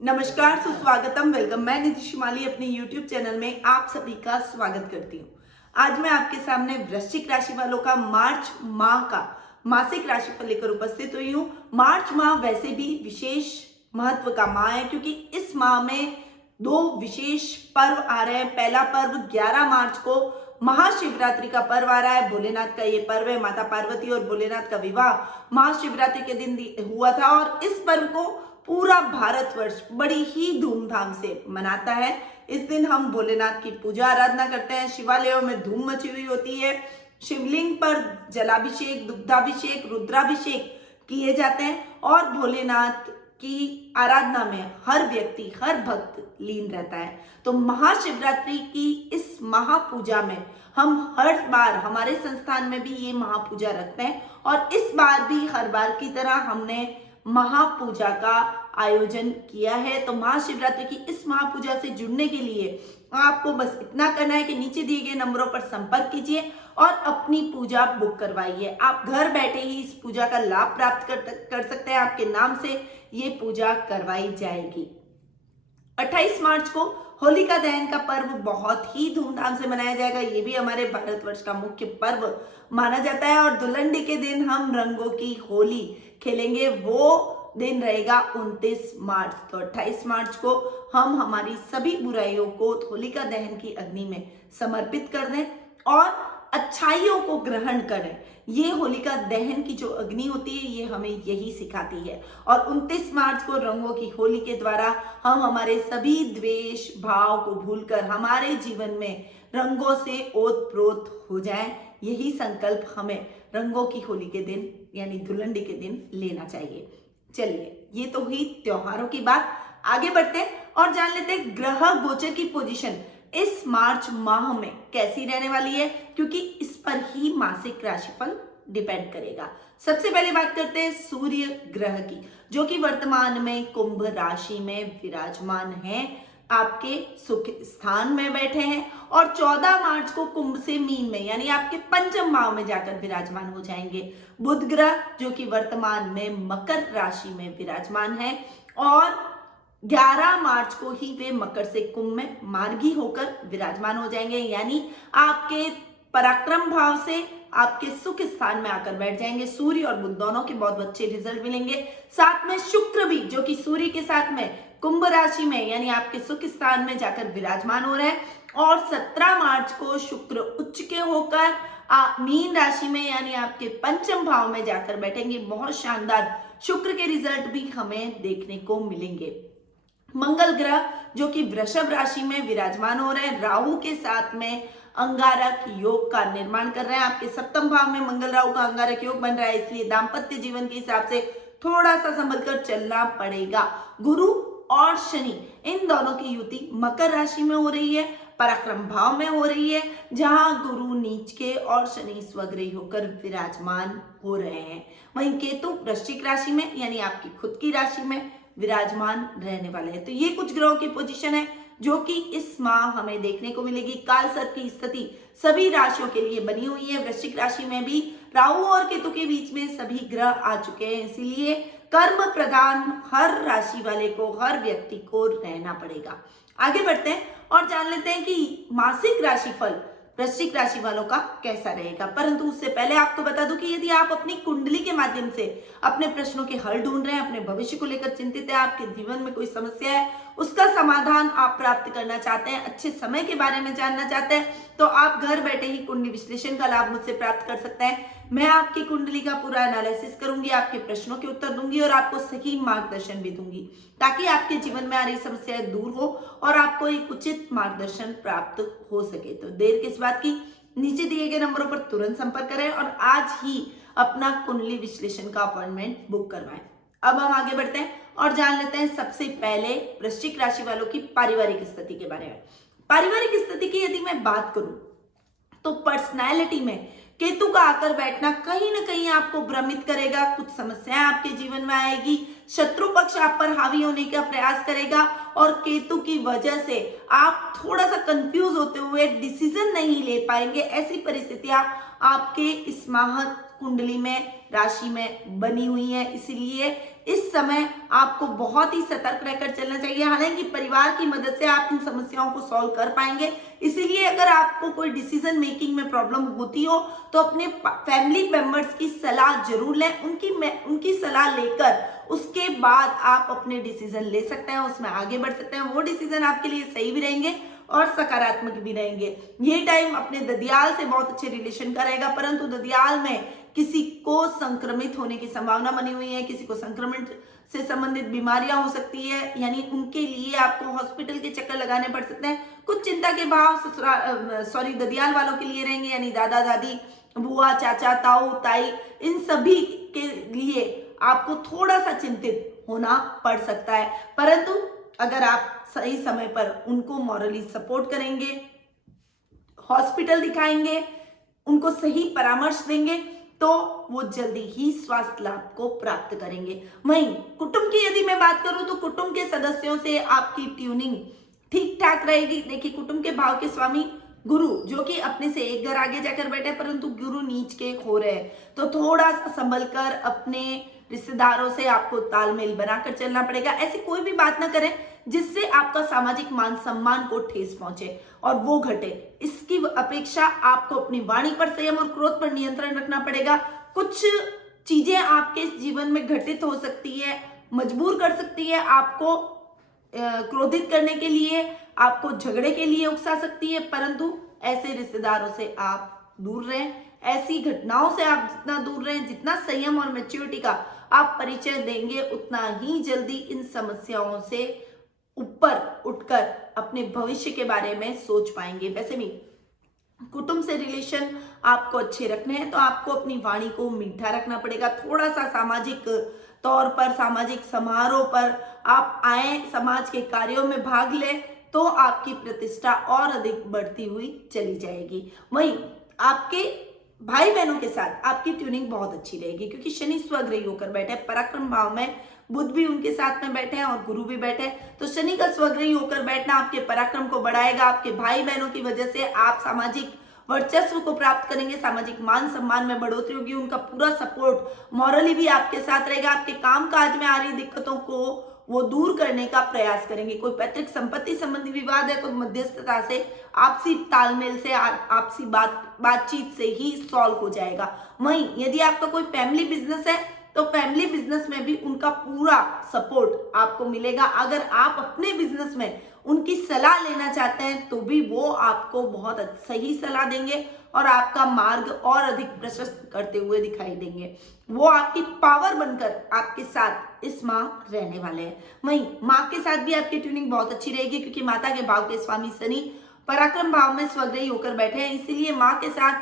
नमस्कार, सुस्वागतम, वेलकम। मैं निधि शिमाली अपने YouTube चैनल में आप सभी का स्वागत करती हूँ। आज मैं आपके सामने वृश्चिक राशि वालों का मार्च माह का मासिक राशिफल लेकर उपस्थित हुई हूँ। मार्च माह वैसे भी विशेष महत्व का माह है क्योंकि इस माह में दो विशेष पर्व आ रहे हैं। पहला पर्व 11 मार्च को महाशिवरात्रि का पर्व आ रहा है। भोलेनाथ का ये पर्व है। माता पार्वती और भोलेनाथ का विवाह महाशिवरात्रि के दिन हुआ था और इस पर्व को पूरा भारतवर्ष बड़ी ही धूमधाम से मनाता है। इस दिन हम भोलेनाथ की पूजा आराधना करते हैं। शिवालयों में धूम मची हुई होती है। शिवलिंग पर जलाभिषेक, दुग्धाभिषेक, रुद्राभिषेक किए जाते हैं और भोलेनाथ की आराधना में हर व्यक्ति, हर भक्त लीन रहता है। तो महाशिवरात्रि की इस महापूजा में हम हर बार, हमारे संस्थान में भी ये महापूजा रखते हैं और इस बार भी हर बार की तरह हमने महापूजा का आयोजन किया है। तो महाशिवरात्रि की इस महापूजा से जुड़ने के लिए आपको बस इतना करना है कि नीचे दिए गए नंबरों पर संपर्क कीजिए और अपनी पूजा बुक करवाइए। आप घर बैठे ही इस पूजा का लाभ प्राप्त कर सकते हैं। आपके नाम से ये पूजा करवाई जाएगी। 28 मार्च को होलिका दहन का पर्व बहुत ही धूमधाम से मनाया जाएगा। ये भी हमारे भारतवर्ष का मुख्य पर्व माना जाता है और धुलंडी के दिन हम रंगों की होली खेलेंगे। वो दिन रहेगा 29 मार्च। तो 28 मार्च को हम हमारी सभी बुराइयों को होलिका दहन की अग्नि में समर्पित कर दें और अच्छाइयों को ग्रहण करें। ये होलिका दहन की जो अग्नि होती है ये हमें यही सिखाती है। और 29 मार्च को रंगों की होली के द्वारा हम हमारे सभी द्वेष भाव को भूलकर हमारे जीवन में रंगों से ओतप्रोत हो जाएं। यही संकल्प हमें रंगों की होली के दिन यानी धुलंडी के दिन लेना चाहिए। चलिए, ये तो हुई त्योहारों की बात। आगे बढ़ते हैं और जान लेते हैं ग्रह गोचर की पोजीशन इस मार्च माह में कैसी रहने वाली है, क्योंकि इस पर ही मासिक राशिफल डिपेंड करेगा। सबसे पहले बात करते हैं सूर्य ग्रह की, जो कि वर्तमान में कुंभ राशि में विराजमान है, आपके सुख स्थान में बैठे हैं और 14 मार्च को कुंभ से मीन में यानी आपके पंचम भाव में जाकर विराजमान हो जाएंगे। बुध ग्रह जो कि वर्तमान में मकर राशि में विराजमान है और 11 मार्च को ही वे मकर से कुंभ में मार्गी होकर विराजमान हो जाएंगे, यानी आपके पराक्रम भाव से आपके सुख स्थान में आकर बैठ जाएंगे। सूर्य और बुध दोनों के बहुत अच्छे रिजल्ट मिलेंगे। साथ में शुक्र भी, जो कि सूर्य के साथ में कुंभ राशि में यानी आपके सुख स्थान में जाकर विराजमान हो रहे हैं और 17 मार्च को शुक्र उच्च के होकर मीन राशि में यानी आपके पंचम भाव में जाकर बैठेंगे। बहुत शानदार शुक्र के रिजल्ट भी हमें देखने को मिलेंगे। मंगल ग्रह जो कि वृषभ राशि में विराजमान हो रहे हैं, राहु के साथ में अंगारक योग का निर्माण कर रहे हैं। आपके सप्तम भाव में मंगल राहु का अंगारक योग बन रहा है, इसलिए दाम्पत्य जीवन के हिसाब से थोड़ा सा संभल कर चलना पड़ेगा। गुरु और शनि इन दोनों की युति मकर राशि में हो रही है, पराक्रम भाव में हो रही है, जहां गुरु नीच के और शनि स्वग्रही होकर विराजमान हो रहे हैं। वहीं केतु वृश्चिक राशि में यानी आपकी खुद की राशि में विराजमान रहने वाले हैं। तो ये कुछ ग्रहों की पोजीशन है जो कि इस माह हमें देखने को मिलेगी। काल सर्प की स्थिति सभी राशियों के लिए बनी हुई है। वृश्चिक राशि में भी राहु और केतु के बीच में सभी ग्रह आ चुके हैं, इसीलिए कर्म प्रधान हर राशि वाले को, हर व्यक्ति को रहना पड़ेगा। आगे बढ़ते हैं और जान लेते हैं कि मासिक राशिफल वृश्चिक राशि वालों का कैसा रहेगा। परंतु उससे पहले आपको बता दूं कि यदि आप अपनी कुंडली के माध्यम से अपने प्रश्नों के हल ढूंढ रहे हैं, अपने भविष्य को लेकर चिंतित है, आपके जीवन में कोई समस्या है, उसका समाधान आप प्राप्त करना चाहते हैं, अच्छे समय के बारे में जानना चाहते हैं, तो आप घर बैठे ही कुंडली विश्लेषण का लाभ मुझसे प्राप्त कर सकते हैं। मैं आपकी कुंडली का पूरा एनालिसिस करूंगी, आपके प्रश्नों के उत्तर दूंगी और आपको सही मार्गदर्शन भी दूंगी, ताकि आपके जीवन में आ रही समस्याएं दूर हो और आपको एक उचित मार्गदर्शन प्राप्त हो सके। तो देर किस बात की, नीचे दिए गए नंबरों पर तुरंत संपर्क करें और आज ही अपना कुंडली विश्लेषण का अपॉइंटमेंट बुक करवाएं। अब हम आगे बढ़ते हैं और जान लेते हैं सबसे पहले वृश्चिक राशि वालों की पारिवारिक स्थिति के बारे में। पारिवारिक स्थिति की यदि मैं बात करूं तो पर्सनैलिटी में केतु का आकर बैठना कहीं ना कहीं आपको भ्रमित करेगा। कुछ समस्याएं आपके जीवन में आएगी, शत्रु पक्ष आप पर हावी होने का प्रयास करेगा और केतु की वजह से आप थोड़ा सा कंफ्यूज होते हुए डिसीजन नहीं ले पाएंगे। ऐसी परिस्थितियां आपके इस माह कुंडली में, राशि में बनी हुई है, इसलिए इस समय आपको बहुत ही सतर्क रहकर चलना चाहिए। हालांकि परिवार की मदद से आप इन समस्याओं को सॉल्व कर पाएंगे। इसीलिए अगर आपको कोई डिसीजन मेकिंग में प्रॉब्लम होती हो तो अपने फैमिली मेंबर्स की सलाह जरूर लें। उनकी सलाह लेकर उसके बाद आप अपने डिसीजन ले सकते हैं, उसमें आगे बढ़ सकते हैं। वो डिसीजन आपके लिए सही भी रहेंगे और सकारात्मक भी रहेंगे। ये टाइम अपने ददियाल से बहुत अच्छे रिलेशन का रहेगा, परंतु ददियाल में किसी को संक्रमित होने की संभावना बनी हुई है, किसी को संक्रमण से संबंधित बीमारियां हो सकती है, यानी उनके लिए आपको हॉस्पिटल के चक्कर लगाने पड़ सकते हैं। कुछ चिंता के भाव ददियाल वालों के लिए रहेंगे, यानी दादा दादी, बुआ, चाचा, ताऊ, ताई, इन सभी के लिए आपको थोड़ा सा चिंतित होना पड़ सकता है। परंतु अगर आप सही समय पर उनको मॉरली सपोर्ट करेंगे, हॉस्पिटल दिखाएंगे, उनको सही परामर्श देंगे, तो वो जल्दी ही स्वास्थ्य लाभ को प्राप्त करेंगे। वहीं कुटुंब की यदि मैं बात करूं तो कुटुंब के सदस्यों से आपकी ट्यूनिंग ठीक ठाक रहेगी। देखिए, कुटुंब के भाव के स्वामी गुरु, जो कि अपने से एक घर आगे जाकर बैठे, परंतु गुरु नीच के हो रहे हैं, तो थोड़ा सा संभल कर अपने रिश्तेदारों से आपको तालमेल बनाकर चलना पड़ेगा। ऐसी कोई भी बात ना करें जिससे आपका सामाजिक मान सम्मान को ठेस पहुंचे और वो घटे। इसकी अपेक्षा आपको अपनी वाणी पर संयम और क्रोध पर नियंत्रण रखना पड़ेगा। कुछ चीजें आपके जीवन में घटित हो सकती है, मजबूर कर सकती है आपको क्रोधित करने के लिए, आपको झगड़े के लिए उकसा सकती है, परंतु ऐसे रिश्तेदारों से आप दूर रहें। ऐसी घटनाओं से आप जितना दूर रहें, जितना संयम और मैच्योरिटी का आप परिचय देंगे, उतना ही जल्दी इन समस्याओं से ऊपर उठकर अपने भविष्य के बारे में सोच पाएंगे। वैसे भी कुटुंब से रिलेशन आपको अच्छे रखने हैं तो आपको अपनी वाणी को मीठा रखना पड़ेगा। थोड़ा सा सामाजिक तौर पर, सामाजिक समारोह पर आप आए, समाज के कार्यों में भाग ले, तो आपकी प्रतिष्ठा और अधिक बढ़ती हुई चली जाएगी। वहीं आपके भाई बहनों के साथ आपकी ट्यूनिंग बहुत अच्छी रहेगी, क्योंकि शनि स्वग्रही होकर बैठे, पराक्रम भाव में बुध भी उनके साथ में बैठे हैं और गुरु भी बैठे हैं। तो शनि का स्वग्रही होकर बैठना आपके पराक्रम को बढ़ाएगा। आपके भाई बहनों की वजह से आप सामाजिक वर्चस्व को प्राप्त करेंगे, सामाजिक मान सम्मान में बढ़ोतरी होगी। उनका पूरा सपोर्ट मॉरली भी आपके साथ रहेगा। आपके काम काज में आ रही दिक्कतों को वो दूर करने का प्रयास करेंगे। कोई पैतृक संपत्ति संबंधी विवाद है तो मध्यस्थता से, आपसी तालमेल से, आपसी बातचीत से ही सॉल्व हो जाएगा। वहीं यदि आपका कोई फैमिली बिजनेस है तो फैमिली बिजनेस में भी उनका पूरा सपोर्ट आपको मिलेगा। अगर आप अपने बिजनेस में उनकी सलाह लेना चाहते हैं तो भी वो आपको बहुत सही सलाह देंगे और आपका मार्ग और अधिक प्रशस्त करते हुए दिखाई देंगे। वो आपकी पावर बनकर आपके साथ इस माह रहने वाले हैं। वहीं माँ के साथ भी आपकी ट्यूनिंग बहुत अच्छी रहेगी, क्योंकि माता के भाव के स्वामी शनि पराक्रम भाव में स्वग्रही होकर बैठे हैं। इसीलिए माँ के साथ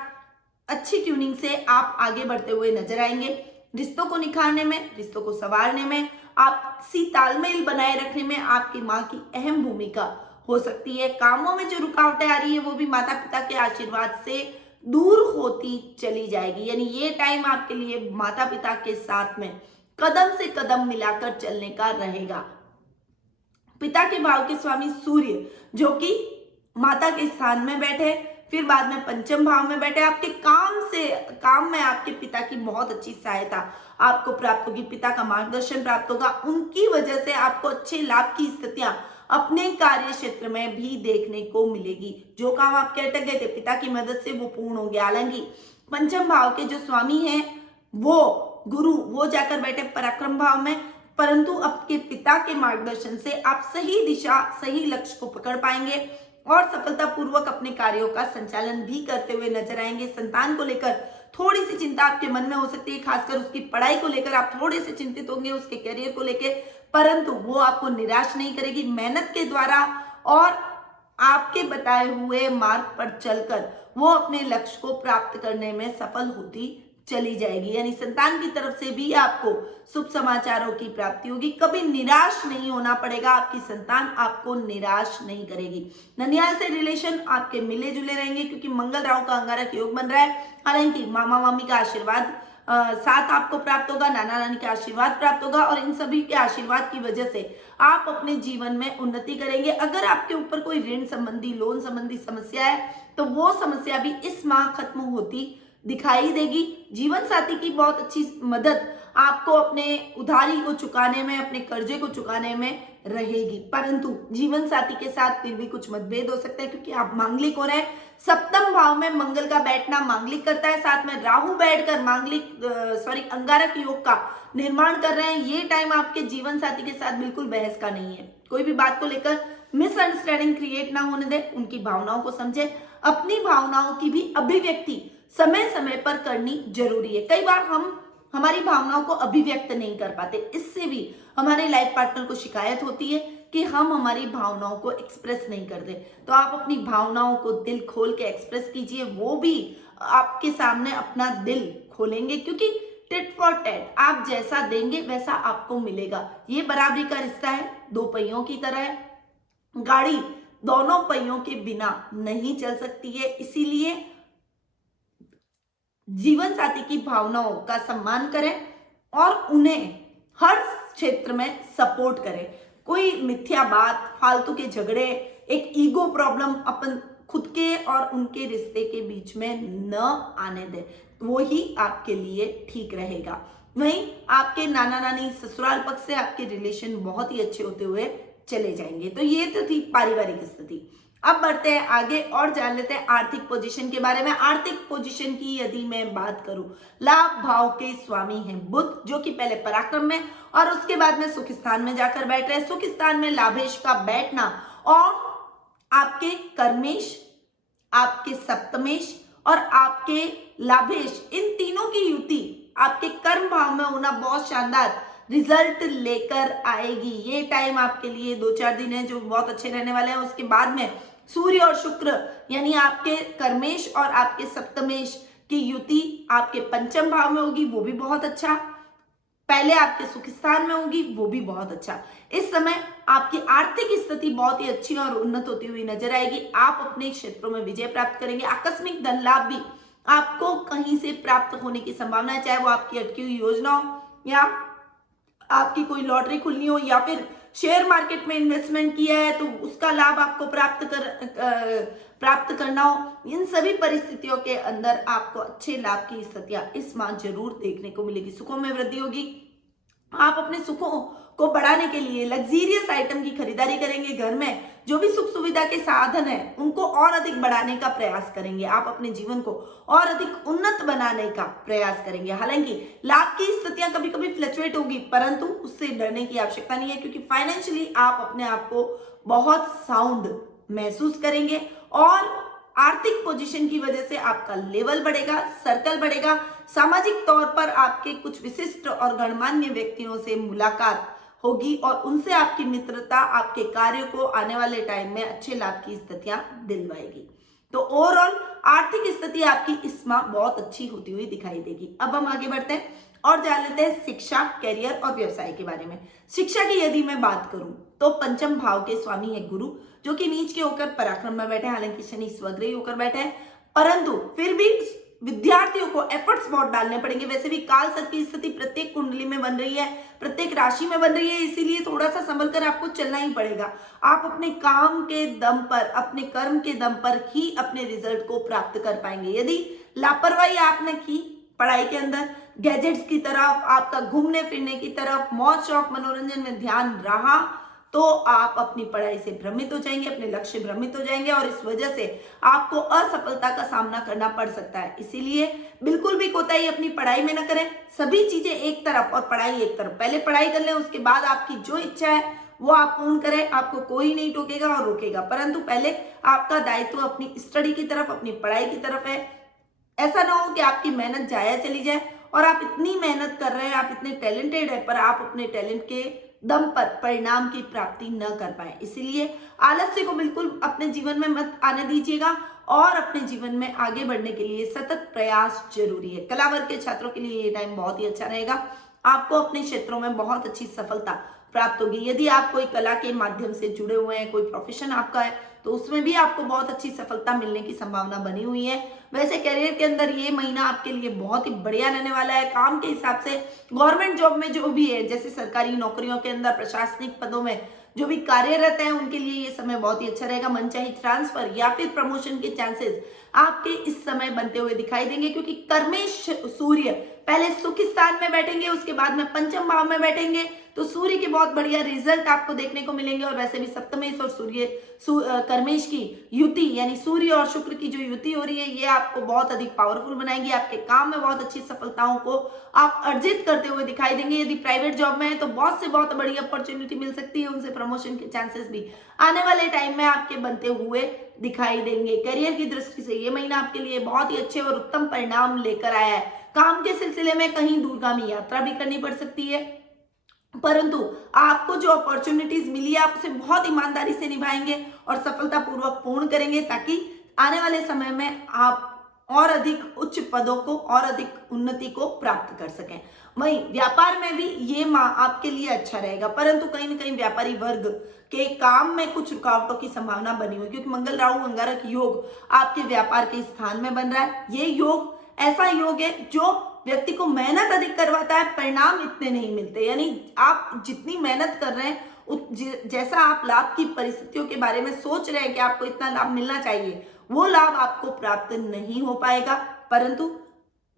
अच्छी ट्यूनिंग से आप आगे बढ़ते हुए नजर आएंगे। रिश्तों को निखारने में, रिश्तों को संवारने में, आपसी तालमेल बनाए रखने में आपकी माँ की अहम भूमिका हो सकती है। कामों में जो रुकावटें आ रही है वो भी माता पिता के आशीर्वाद से दूर होती चली जाएगी। यानी ये टाइम आपके लिए माता पिता के साथ में कदम से कदम मिलाकर चलने का रहेगा। पिता के भाव के स्वामी सूर्य, जो कि माता के स्थान में बैठे, फिर बाद में पंचम भाव में बैठे, आपके काम में आपके पिता की बहुत अच्छी सहायता आपको प्राप्त होगी। पिता का मार्गदर्शन प्राप्त होगा। उनकी वजह से आपको अच्छे लाभ की स्थितियां अपने कार्य क्षेत्र में भी देखने को मिलेगी। जो काम आपके अटक गए थे, पिता की मदद से वो पूर्ण हो गया। हालांकि पंचम भाव के जो स्वामी हैं वो गुरु, वो जाकर बैठे पराक्रम भाव में, परंतु आपके पिता के मार्गदर्शन से आप सही दिशा, सही लक्ष्य को पकड़ पाएंगे और सफलतापूर्वक अपने कार्यों का संचालन भी करते हुए नजर आएंगे। संतान को लेकर थोड़ी सी चिंता आपके मन में हो सकती है, खासकर उसकी पढ़ाई को लेकर आप थोड़े से चिंतित होंगे, उसके करियर को लेकर, परंतु वो आपको निराश नहीं करेगी। मेहनत के द्वारा और आपके बताए हुए मार्ग पर चलकर वो अपने लक्ष्य को प्राप्त करने में सफल होती चली जाएगी। यानी संतान की तरफ से भी आपको शुभ समाचारों की प्राप्ति होगी। कभी निराश नहीं होना पड़ेगा, आपकी संतान आपको निराश नहीं करेगी। ननिहाल से रिलेशन आपके मिले जुले रहेंगे, क्योंकि मंगल राहु का अंगारक योग बन रहा है। हालांकि मामा मामी का आशीर्वाद साथ आपको प्राप्त होगा, नाना नानी का आशीर्वाद प्राप्त होगा और इन सभी के आशीर्वाद की वजह से आप अपने जीवन में उन्नति करेंगे। अगर आपके ऊपर कोई ऋण संबंधी, लोन संबंधी समस्या है तो वो समस्या भी इस माह खत्म होती दिखाई देगी। जीवन साथी की बहुत अच्छी मदद आपको अपने उधारी को चुकाने में, अपने कर्जे को चुकाने में रहेगी। परंतु जीवन साथी के साथ फिर भी कुछ मतभेद हो सकते हैं, क्योंकि आप मांगलिक हो रहे हैं। सप्तम भाव में मंगल का बैठना मांगलिक करता है, साथ में राहु बैठकर अंगारक योग का निर्माण कर रहे हैं। ये टाइम आपके जीवन साथी के साथ बिल्कुल बहस का नहीं है। कोई भी बात को लेकर मिसअंडरस्टैंडिंग क्रिएट ना होने दें, उनकी भावनाओं को समझे। अपनी भावनाओं की भी अभिव्यक्ति समय समय पर करनी जरूरी है। कई बार हम हमारी भावनाओं को अभिव्यक्त नहीं कर पाते, इससे भी हमारे लाइफ पार्टनर को शिकायत होती है कि हम हमारी भावनाओं को एक्सप्रेस नहीं करते। तो आप अपनी भावनाओं को दिल खोल के एक्सप्रेस कीजिए, वो भी आपके सामने अपना दिल खोलेंगे, क्योंकि टिट फॉर टैट, आप जैसा देंगे वैसा आपको मिलेगा। ये बराबरी का रिश्ता है, दो पहियों की तरह है। गाड़ी दोनों पहियों के बिना नहीं चल सकती है, इसीलिए जीवन साथी की भावनाओं का सम्मान करें और उन्हें हर क्षेत्र में सपोर्ट करें। कोई मिथ्या बात, फालतू के झगड़े, एक ईगो प्रॉब्लम अपन खुद के और उनके रिश्ते के बीच में न आने दें, वो ही आपके लिए ठीक रहेगा। वहीं आपके नाना नानी ससुराल पक्ष से आपके रिलेशन बहुत ही अच्छे होते हुए चले जाएंगे। तो ये तो थी पारिवारिक स्थिति। अब बढ़ते हैं आगे और जान लेते हैं आर्थिक पोजीशन के बारे में। आर्थिक पोजीशन की यदि मैं बात करूं, लाभ भाव के स्वामी हैं बुध, जो कि पहले पराक्रम में और उसके बाद में सुख स्थान में जाकर बैठ रहे हैं। सुख स्थान में लाभेश का बैठना और आपके कर्मेश, आपके सप्तमेश और आपके लाभेश, इन तीनों की युति आपके कर्म भाव में होना बहुत शानदार रिजल्ट लेकर आएगी। ये टाइम आपके लिए 2-4 दिन है जो बहुत अच्छे रहने वाले हैं। उसके बाद में सूर्य और शुक्र यानी आपके कर्मेश और आपके सप्तमेश की युति आपके पंचम भाव में होगी, वो भी बहुत अच्छा। पहले आपके सुख स्थान में होगी, वो भी बहुत अच्छा। इस समय आपकी आर्थिक स्थिति बहुत ही अच्छी और उन्नत होती हुई नजर आएगी। आप अपने क्षेत्रों में विजय प्राप्त करेंगे। आकस्मिक धन लाभ भी आपको कहीं से प्राप्त होने की संभावना है, चाहे वो आपकी अटकी हुई योजना हो या आपकी कोई लॉटरी खुलनी हो या फिर शेयर मार्केट में इन्वेस्टमेंट किया है तो उसका लाभ आपको प्राप्त करना हो। इन सभी परिस्थितियों के अंदर आपको अच्छे लाभ की स्थितियां इस माह जरूर देखने को मिलेगी। सुखों में वृद्धि होगी। आप अपने सुखों को बढ़ाने के लिए लग्जीरियस आइटम की खरीदारी करेंगे। घर में जो भी सुख सुविधा के साधन है उनको और अधिक बढ़ाने का प्रयास करेंगे। आप अपने जीवन को और अधिक उन्नत बनाने का प्रयास करेंगे। हालांकि लाभ की स्थितियां कभी कभी फ्लक्चुएट होगी, परंतु उससे डरने की आवश्यकता नहीं है, क्योंकि फाइनेंशियली आप अपने आप को बहुत साउंड महसूस करेंगे और आर्थिक पोजीशन की वजह से आपका लेवल बढ़ेगा, सर्कल बढ़ेगा। सामाजिक तौर पर आपके कुछ विशिष्ट और गणमान्य व्यक्तियों से मुलाकात होगी और उनसे आपकी मित्रता आपके कार्य को आने वाले टाइम में अच्छे लाभ की स्थितियां दिलवाएगी। तो ओवरऑल आर्थिक स्थिति आपकी इस माह बहुत अच्छी होती हुई दिखाई देगी। अब हम आगे बढ़ते हैं और जान लेते हैं शिक्षा, करियर और व्यवसाय के बारे में। शिक्षा की यदि मैं बात करूं तो पंचम भाव के स्वामी है गुरु, जो कि नीच के होकर पराक्रम में बैठे हैं। हालांकि शनि स्वग्रही होकर बैठे हैं, परंतु फिर भी विद्यार्थियों को एफर्ट्स बहुत डालने पड़ेंगे। वैसे भी काल सर्प की स्थिति प्रत्येक कुंडली में बन रही है, प्रत्येक राशि में बन रही है, इसीलिए थोड़ा सा संभल कर आपको चलना ही पड़ेगा। आप अपने काम के दम पर, अपने कर्म के दम पर ही अपने रिजल्ट को प्राप्त कर पाएंगे। यदि लापरवाही आपने की पढ़ाई के अंदर, गैजेट्स की तरफ, आपका घूमने फिरने की तरफ, मौज शौक मनोरंजन में ध्यान रहा, तो आप अपनी पढ़ाई से भ्रमित हो जाएंगे, अपने लक्ष्य भ्रमित हो जाएंगे और इस वजह से आपको असफलता का सामना करना पड़ सकता है। इसीलिए बिल्कुल भी कोताही अपनी पढ़ाई में न करें। सभी चीजें एक तरफ और पढ़ाई एक तरफ। पहले पढ़ाई कर लें, उसके बाद आपकी जो इच्छा है वो आप पूर्ण करें। आपको कोई नहीं टोकेगा और रोकेगा, परंतु पहले आपका दायित्व अपनी स्टडी की तरफ, अपनी पढ़ाई की तरफ है। ऐसा ना हो कि आपकी मेहनत जाया चली जाए और आप इतनी मेहनत कर रहे हैं, आप इतने टैलेंटेड है, पर आप अपने टैलेंट के दम पर परिणाम की प्राप्ति न कर पाए। इसीलिए आलस्य को बिल्कुल अपने जीवन में मत आने दीजिएगा और अपने जीवन में आगे बढ़ने के लिए सतत प्रयास जरूरी है। कला वर्ग के छात्रों के लिए ये टाइम बहुत ही अच्छा रहेगा। आपको अपने क्षेत्रों में बहुत अच्छी सफलता प्राप्त होगी। यदि आप कोई कला के माध्यम से जुड़े हुए हैं, कोई प्रोफेशन आपका है, तो उसमें भी आपको बहुत अच्छी सफलता मिलने की संभावना बनी हुई है। वैसे करियर के अंदर ये महीना आपके लिए बहुत ही बढ़िया रहने वाला है। काम के हिसाब से गवर्नमेंट जॉब में जो भी है, जैसे सरकारी नौकरियों के अंदर प्रशासनिक पदों में जो भी कार्यरत हैं उनके लिए ये समय बहुत ही अच्छा रहेगा। मनचाही ट्रांसफर या फिर प्रमोशन के चांसेस आपके इस समय बनते हुए दिखाई देंगे, क्योंकि कर्मेश सूर्य पहले सुख स्थान में बैठेंगे, उसके बाद में पंचम भाव में बैठेंगे, तो सूर्य के बहुत बढ़िया रिजल्ट आपको देखने को मिलेंगे। और वैसे भी सप्तमेश और कर्मेश की युति यानी सूर्य और शुक्र की जो युति हो रही है ये आपको बहुत अधिक पावरफुल बनाएंगी। आपके काम में बहुत अच्छी सफलताओं को आप अर्जित करते हुए दिखाई देंगे। यदि प्राइवेट जॉब में है तो बहुत से बहुत बड़ी अपॉर्चुनिटी मिल सकती है, उनसे प्रमोशन के चांसेस भी आने वाले टाइम में आपके बनते हुए दिखाई देंगे। करियर की दृष्टि से ये महीना आपके लिए बहुत ही अच्छे और उत्तम परिणाम लेकर आया है। काम के सिलसिले में कहीं दूरगामी यात्रा भी करनी पड़ सकती है, परंतु आपको जो अपॉर्चुनिटीज मिली है आप उसे बहुत ईमानदारी से निभाएंगे और सफलतापूर्वक पूर्ण करेंगे, ताकि आने वाले समय में आप और अधिक उच्च पदों को और अधिक उन्नति को प्राप्त कर सकें। वहीं व्यापार में भी ये माह आपके लिए अच्छा रहेगा, परंतु कहीं ना कहीं व्यापारी वर्ग के काम में कुछ रुकावटों की संभावना बनी हुई, क्योंकि मंगल राहु अंगारक योग आपके व्यापार के स्थान में बन रहा है। ये योग ऐसा योग है जो व्यक्ति को मेहनत अधिक करवाता है, परिणाम इतने नहीं मिलते। यानी आप जितनी मेहनत कर रहे हैं, जैसा आप लाभ की परिस्थितियों के बारे में सोच रहे हैं कि आपको इतना लाभ मिलना चाहिए, वो लाभ आपको प्राप्त नहीं हो पाएगा, परंतु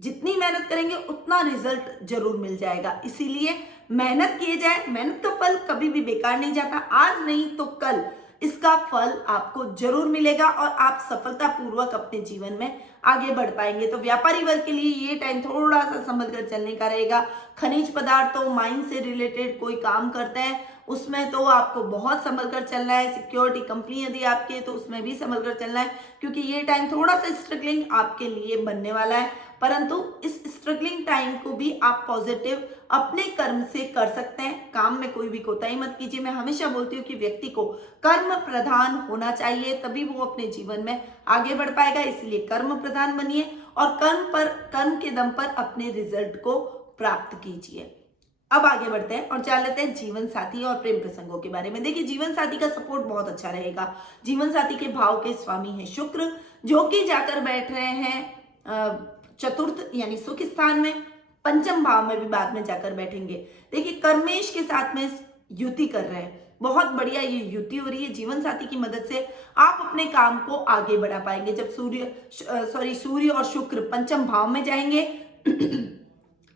जितनी मेहनत करेंगे उतना रिजल्ट जरूर मिल जाएगा। इसीलिए मेहनत किए जाए, मेहनत का फल कभी भी बेकार नहीं जाता। आज नहीं तो कल इसका फल आपको जरूर मिलेगा और आप सफलतापूर्वक अपने जीवन में आगे बढ़ पाएंगे। तो व्यापारी वर्ग के लिए ये टाइम थोड़ा सा संभल कर चलने का रहेगा। खनिज पदार्थों, माइन से रिलेटेड कोई काम करते हैं उसमें तो आपको बहुत संभल कर चलना है। सिक्योरिटी कंपनी यदि आपकी है तो उसमें भी संभल कर चलना है, क्योंकि ये टाइम थोड़ा सा स्ट्रगलिंग आपके लिए बनने वाला है, परंतु इस स्ट्रगलिंग टाइम को भी आप पॉजिटिव अपने कर्म से कर सकते हैं। काम में कोई भी कोताही मत कीजिए। मैं हमेशा बोलती हूँ कि व्यक्ति को कर्म प्रधान होना चाहिए, तभी वो अपने जीवन में आगे बढ़ पाएगा। इसलिए कर्म प्रधान बनिए और कर्म के दम पर अपने रिजल्ट को प्राप्त कीजिए। अब आगे बढ़ते हैं और जान लेते हैं जीवन साथी और प्रेम प्रसंगों के बारे में। देखिए, जीवन साथी का सपोर्ट बहुत अच्छा रहेगा। जीवन साथी के भाव के स्वामी है शुक्र, जो कि जाकर बैठ रहे हैं चतुर्थ यानी सुख स्थान में, पंचम भाव में भी बाद में जाकर बैठेंगे। देखिए, कर्मेश के साथ में युति कर रहे हैं, बहुत बढ़िया ये युति हो रही है। जीवन साथी की मदद से आप अपने काम को आगे बढ़ा पाएंगे। जब सूर्य और शुक्र पंचम भाव में जाएंगे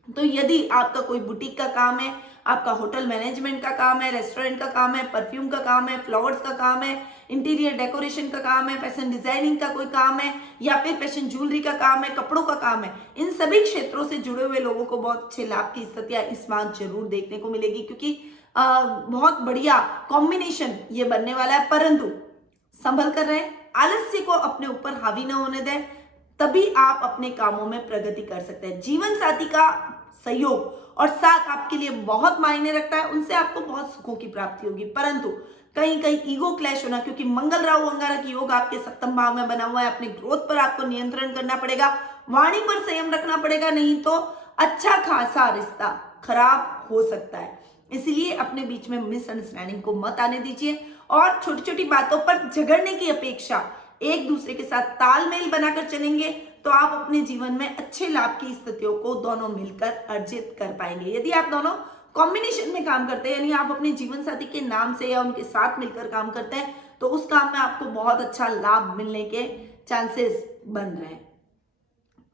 तो यदि आपका कोई बुटीक का काम है, आपका होटल मैनेजमेंट का काम है, रेस्टोरेंट का काम है, परफ्यूम का काम है, फ्लावर्स का काम है, इंटीरियर डेकोरेशन का काम है, फैशन डिजाइनिंग का कोई काम है, या फिर फैशन ज्वेलरी का काम है, कपड़ों का काम है, इन सभी क्षेत्रों से जुड़े हुए लोगों को बहुत अच्छे लाभ की स्थितियां इस माह जरूर देखने को मिलेगी, क्योंकि बहुत बढ़िया कॉम्बिनेशन ये बनने वाला है। परंतु संभल कर रहे, आलस्य को अपने ऊपर हावी न होने दें, तभी आप अपने कामों में प्रगति कर सकते हैं। जीवन साथी का सहयोग और साथ आपके लिए बहुत मायने रखता है, उनसे आपको बहुत सुखों की प्राप्ति होगी। परंतु कहीं कहीं ईगो क्लैश होना, क्योंकि मंगल राहु अंगारक योग आपके सप्तम भाव में बना हुआ है, अपने ग्रोथ पर आपको नियंत्रण करना पड़ेगा, वाणी पर संयम रखना पड़ेगा, नहीं तो अच्छा खासा रिश्ता खराब हो सकता है। इसलिए अपने बीच में मिसअंडरस्टैंडिंग को मत आने दीजिए और छोटी छोटी बातों पर झगड़ने की अपेक्षा एक दूसरे के साथ तालमेल बनाकर चलेंगे तो आप अपने जीवन में अच्छे लाभ की स्थितियों को दोनों मिलकर अर्जित कर पाएंगे। यदि आप दोनों कॉम्बिनेशन में काम करते हैं, यानी आप अपने जीवन साथी के नाम से या उनके साथ मिलकर काम करते हैं, तो उस काम में आपको बहुत अच्छा लाभ मिलने के चांसेस बन रहे हैं।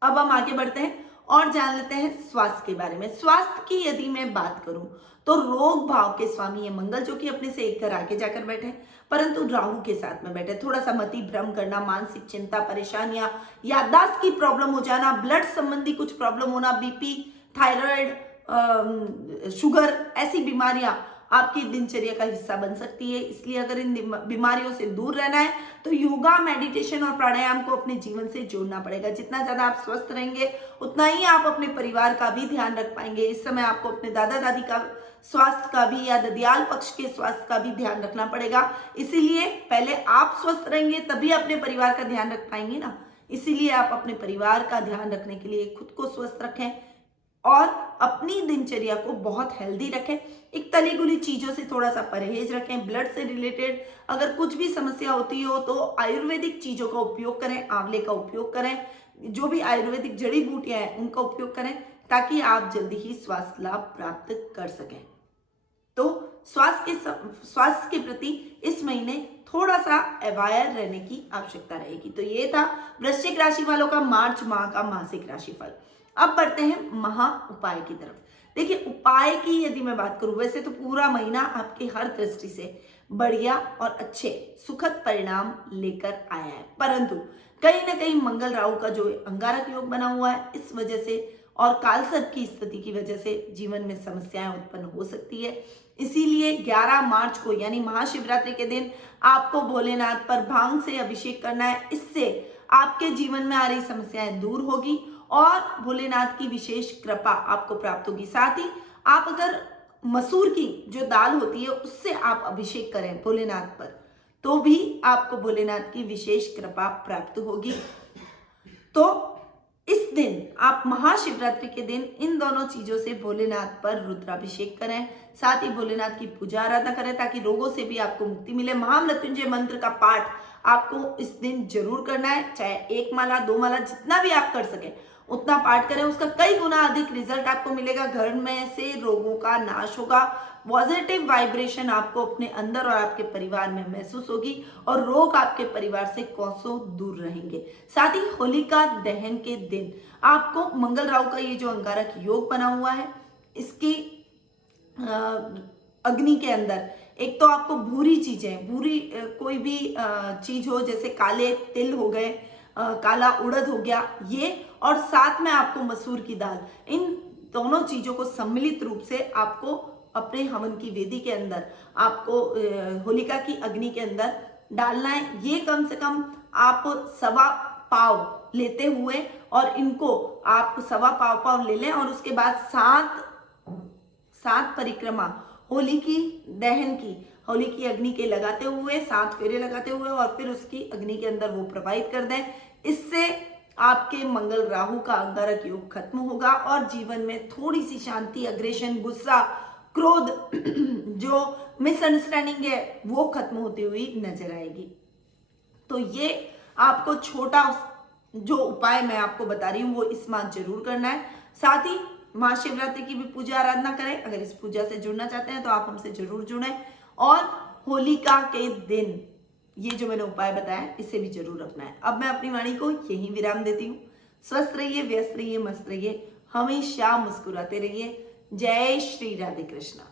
अब हम आगे बढ़ते हैं और जान लेते हैं स्वास्थ्य के बारे में। स्वास्थ्य की यदि मैं बात करूं तो रोग भाव के स्वामी है मंगल, जो कि अपने से एक कर आगे जाकर बैठे, परंतु राहु के साथ में बैठे। थोड़ा सा मति भ्रम करना, मानसिक चिंता, परेशानियां, याददाश्त की प्रॉब्लम हो जाना, ब्लड संबंधी कुछ प्रॉब्लम होना, बीपी, थायराइड, शुगर, ऐसी बीमारियां आपकी दिनचर्या का हिस्सा बन सकती है। इसलिए अगर इन बीमारियों से दूर रहना है तो योगा, मेडिटेशन और प्राणायाम को अपने जीवन से जोड़ना पड़ेगा। जितना ज्यादा आप स्वस्थ रहेंगे उतना ही आप अपने परिवार का भी ध्यान रख पाएंगे। इस समय आपको अपने दादा दादी का स्वास्थ्य का भी या ददियाल पक्ष के स्वास्थ्य का भी ध्यान रखना पड़ेगा। इसीलिए पहले आप स्वस्थ रहेंगे तभी अपने परिवार का ध्यान रख पाएंगे ना। इसीलिए आप अपने परिवार का ध्यान रखने के लिए खुद को स्वस्थ रखें और अपनी दिनचर्या को बहुत हेल्दी रखें। एक तली गुली चीजों से थोड़ा सा परहेज रखें। ब्लड से रिलेटेड अगर कुछ भी समस्या होती हो तो आयुर्वेदिक चीजों का उपयोग करें, आंवले का उपयोग करें, जो भी आयुर्वेदिक जड़ी बूटियां हैं उनका उपयोग करें, ताकि आप जल्दी ही स्वास्थ्य लाभ प्राप्त कर सकें। तो स्वास्थ्य के प्रति इस महीने थोड़ा सा अवेयर रहने की आवश्यकता रहेगी। तो ये था वृश्चिक राशि वालों का मार्च माह का मासिक राशिफल। अब बढ़ते हैं महा उपाय की तरफ। देखिए, उपाय की यदि मैं बात करूं, वैसे तो पूरा महीना आपकी हर दृष्टि से बढ़िया और अच्छे सुखद परिणाम लेकर आया है, परंतु कहीं ना कहीं मंगल राहु का जो अंगारक योग बना हुआ है, इस वजह से और कालसर्प की स्थिति की वजह से जीवन में समस्याएं उत्पन्न हो सकती है। इसीलिए 11 मार्च को यानी महाशिवरात्रि के दिन आपको भोलेनाथ पर भांग से अभिषेक करना है। इससे आपके जीवन में आ रही समस्याएं दूर होगी और भोलेनाथ की विशेष कृपा आपको प्राप्त होगी। साथ ही आप अगर मसूर की जो दाल होती है उससे आप अभिषेक करें भोलेनाथ पर, तो भी आपको भोलेनाथ की विशेष कृपा प्राप्त होगी। तो इस दिन आप महाशिवरात्रि के दिन इन दोनों चीजों से भोलेनाथ पर रुद्राभिषेक करें, साथ ही भोलेनाथ की पूजा आराधना करें ताकि रोगों से भी आपको मुक्ति मिले। महामृत्युंजय मंत्र का पाठ आपको इस दिन जरूर करना है, चाहे 1 माला 2 माला जितना भी आप कर सके उतना पाठ करें। उसका कई गुना अधिक रिजल्ट आपको मिलेगा। घर में से रोगों का नाश होगा, पॉजिटिव वाइब्रेशन आपको अपने अंदर और आपके परिवार में महसूस होगी और रोग आपके परिवार से कोसों दूर रहेंगे। साथ ही होलिका दहन के दिन आपको मंगल राहु का ये जो अंगारक योग बना हुआ है, इसकी अग्नि के अंदर एक तो आपको भूरी चीजें, भूरी कोई भी चीज हो, जैसे काले तिल हो गए, काला उड़द हो गया ये, और साथ में आपको मसूर की दाल, इन दोनों चीजों को सम्मिलित रूप से आपको अपने हवन की वेदी के अंदर आपको होलिका की अग्नि के अंदर डालना है। ये कम से कम आप 1.25 पाव लेते हुए, और इनको आप 1.25 पाव ले लें और उसके बाद 7 परिक्रमा होली की दहन की, होली की अग्नि के लगाते हुए 7 फेरे लगाते हुए और फिर उसकी अग्नि के अंदर वो प्रवाहित कर दें। इससे आपके मंगल राहु का अंगारक योग खत्म होगा और जीवन में थोड़ी सी शांति, अग्रेशन, गुस्सा, क्रोध, जो मिसअंडरस्टैंडिंग है वो खत्म होती हुई नजर आएगी। तो ये आपको छोटा जो उपाय मैं आपको बता रही हूँ वो इस माह जरूर करना है। साथ ही महाशिवरात्रि की भी पूजा आराधना करें। अगर इस पूजा से जुड़ना चाहते हैं तो आप हमसे जरूर जुड़ें और होलिका के दिन ये जो मैंने उपाय बताया इसे भी जरूर अपनाएं। अब मैं अपनी वाणी को यहीं विराम देती हूँ। स्वस्थ रहिए, व्यस्त रहिए, मस्त रहिए, हमेशा मुस्कुराते रहिए। जय श्री राधे कृष्णा।